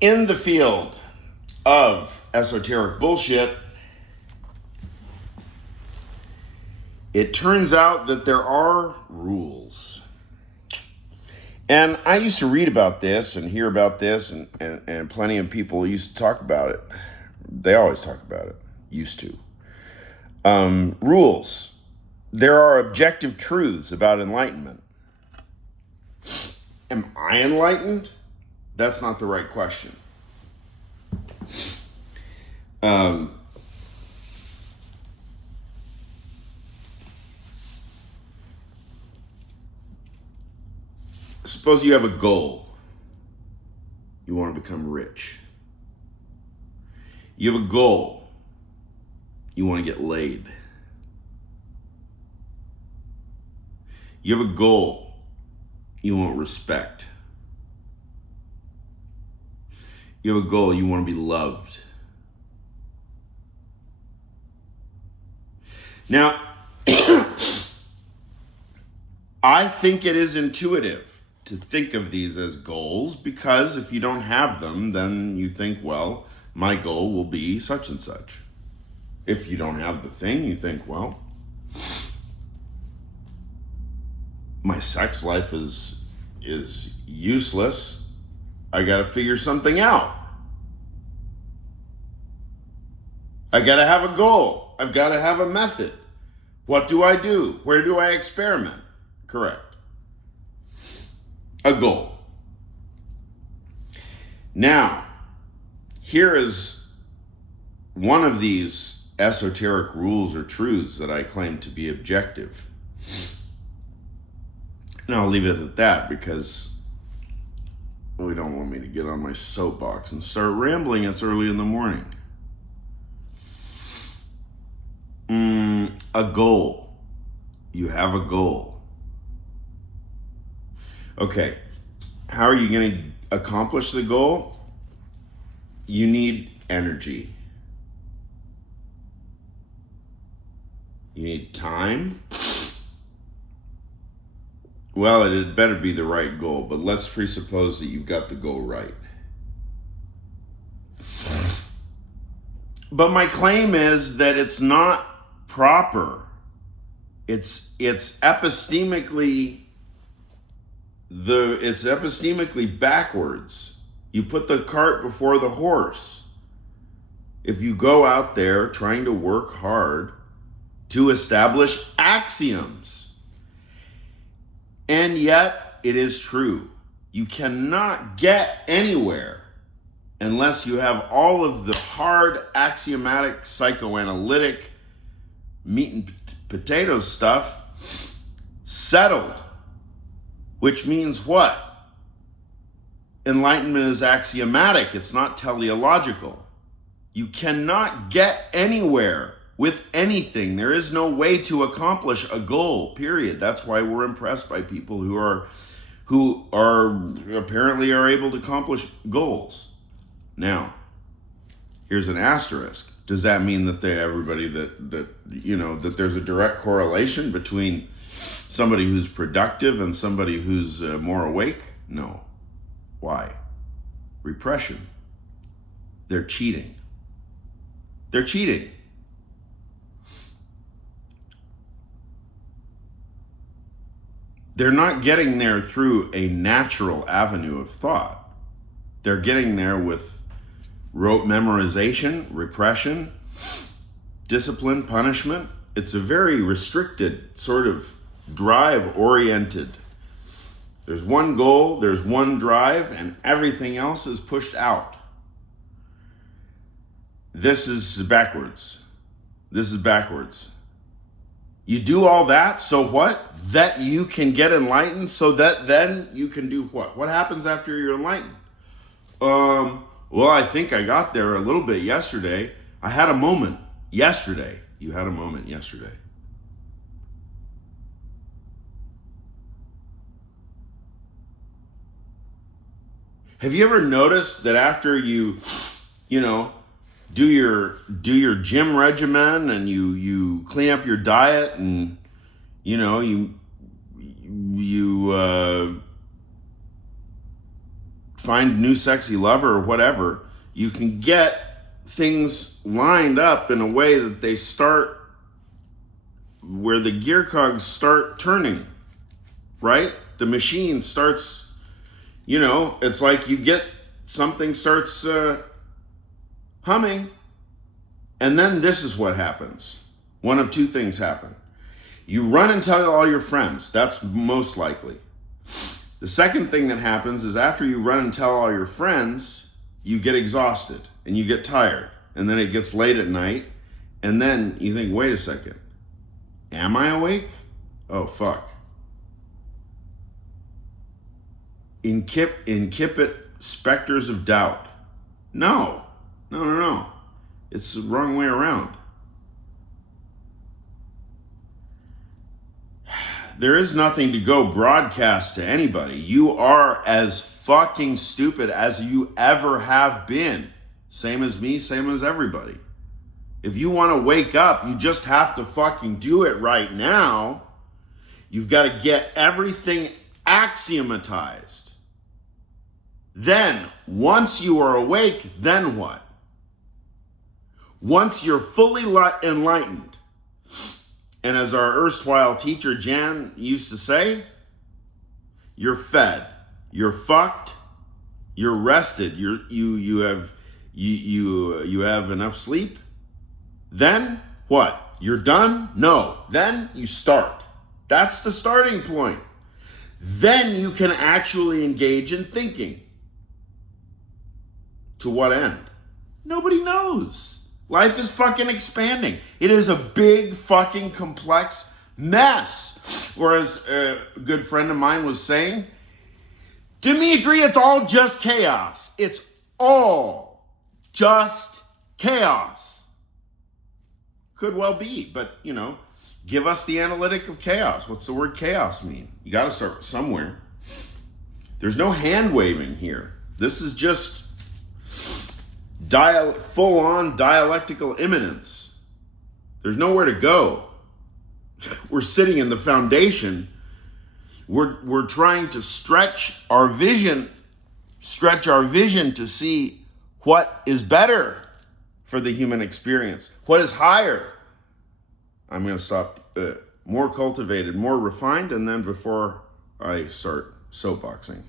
In the field of esoteric bullshit, it turns out that there are rules. And I used to read about this and hear about this, and plenty of people used to talk about it. They always talk about it. Used to. Rules. There are objective truths about enlightenment. Am I enlightened? That's not the right question. Suppose you have a goal. You want to become rich. You have a goal. You want to get laid. You have a goal. You want respect. You have a goal. You want to be loved. Now, I think it is intuitive to think of these as goals, because if you don't have them, then you think, well, my goal will be such and such. If you don't have the thing, you think, well, my sex life is useless. I got to figure something out. I got to have a goal. I've got to have a method. What do I do? Where do I experiment? Correct. A goal. Now, here is one of these esoteric rules or truths that I claim to be objective. And I'll leave it at that, because we don't want me to get on my soapbox and start rambling. It's early in the morning. A goal. You have a goal. Okay, how are you going to accomplish the goal? You need energy. You need time. Well, it had better be the right goal, but let's presuppose that you've got the goal right. But my claim is that it's not proper. It's epistemically backwards. You put the cart before the horse. If you go out there trying to work hard to establish axioms, and yet it is true, you cannot get anywhere unless you have all of the hard axiomatic psychoanalytic meat and potatoes stuff settled. Which means what? Enlightenment is axiomatic. It's not teleological. You cannot get anywhere with anything. There is no way to accomplish a goal, period. That's why we're impressed by people who are apparently are able to accomplish goals. Now, here's an asterisk. Does that mean that that there's a direct correlation between somebody who's productive and somebody who's more awake? No. Why? Repression. They're cheating. They're cheating. They're not getting there through a natural avenue of thought. They're getting there with rote memorization, repression, discipline, punishment. It's a very restricted sort of drive-oriented. There's one goal, there's one drive, and everything else is pushed out. This is backwards. This is backwards. You do all that, so what? That you can get enlightened, so that then you can do what? What happens after you're enlightened? Well, I think I got there a little bit yesterday. I had a moment yesterday. You had a moment yesterday. Have you ever noticed that after you do your gym regimen and you clean up your diet and you find a new sexy lover or whatever, you can get things lined up in a way that they start, where the gear cogs start turning, right? The machine starts, it's like you get something starts humming, and then this is what happens. One of two things happen. You run and tell all your friends. That's most likely. The second thing that happens is after you run and tell all your friends, you get exhausted and you get tired. And then it gets late at night. And then you think, wait a second. Am I awake? Oh, fuck. Incipit specters of doubt. No. It's the wrong way around. There is nothing to go broadcast to anybody. You are as fucking stupid as you ever have been. Same as me, same as everybody. If you want to wake up, you just have to fucking do it right now. You've got to get everything axiomatized. Then, once you are awake, then what? Once you're fully enlightened, and as our erstwhile teacher Jan used to say, you're fed, you're fucked, you're rested, you have enough sleep. Then what? You're done? No. Then you start. That's the starting point. Then you can actually engage in thinking. To what end? Nobody knows. Life is fucking expanding. It is a big fucking complex mess. Or as a good friend of mine was saying, Dimitri, it's all just chaos. It's all just chaos. Could well be, but give us the analytic of chaos. What's the word chaos mean? You got to start somewhere. There's no hand waving here. This is just full-on dialectical immanence. There's nowhere to go. We're sitting in the foundation. We're trying to stretch our vision to see what is better for the human experience, what is higher. I'm going to stop, more cultivated, more refined, and then before I start soapboxing.